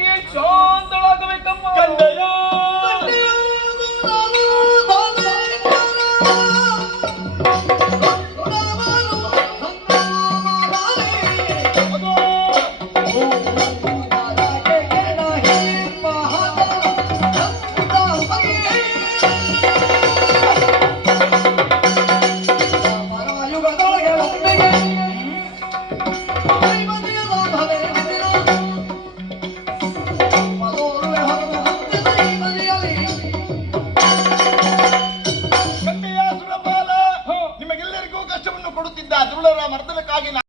ಆಕೆಯೇ ಶಾಂತಳಾಗಬೇಕಮ್ಮ ಕಂದಯ್ಯ Yeah. ಕೊಡುತ್ತಿದ್ದ ದುರುಳರ ಮರ್ದನಕ್ಕಾಗಿ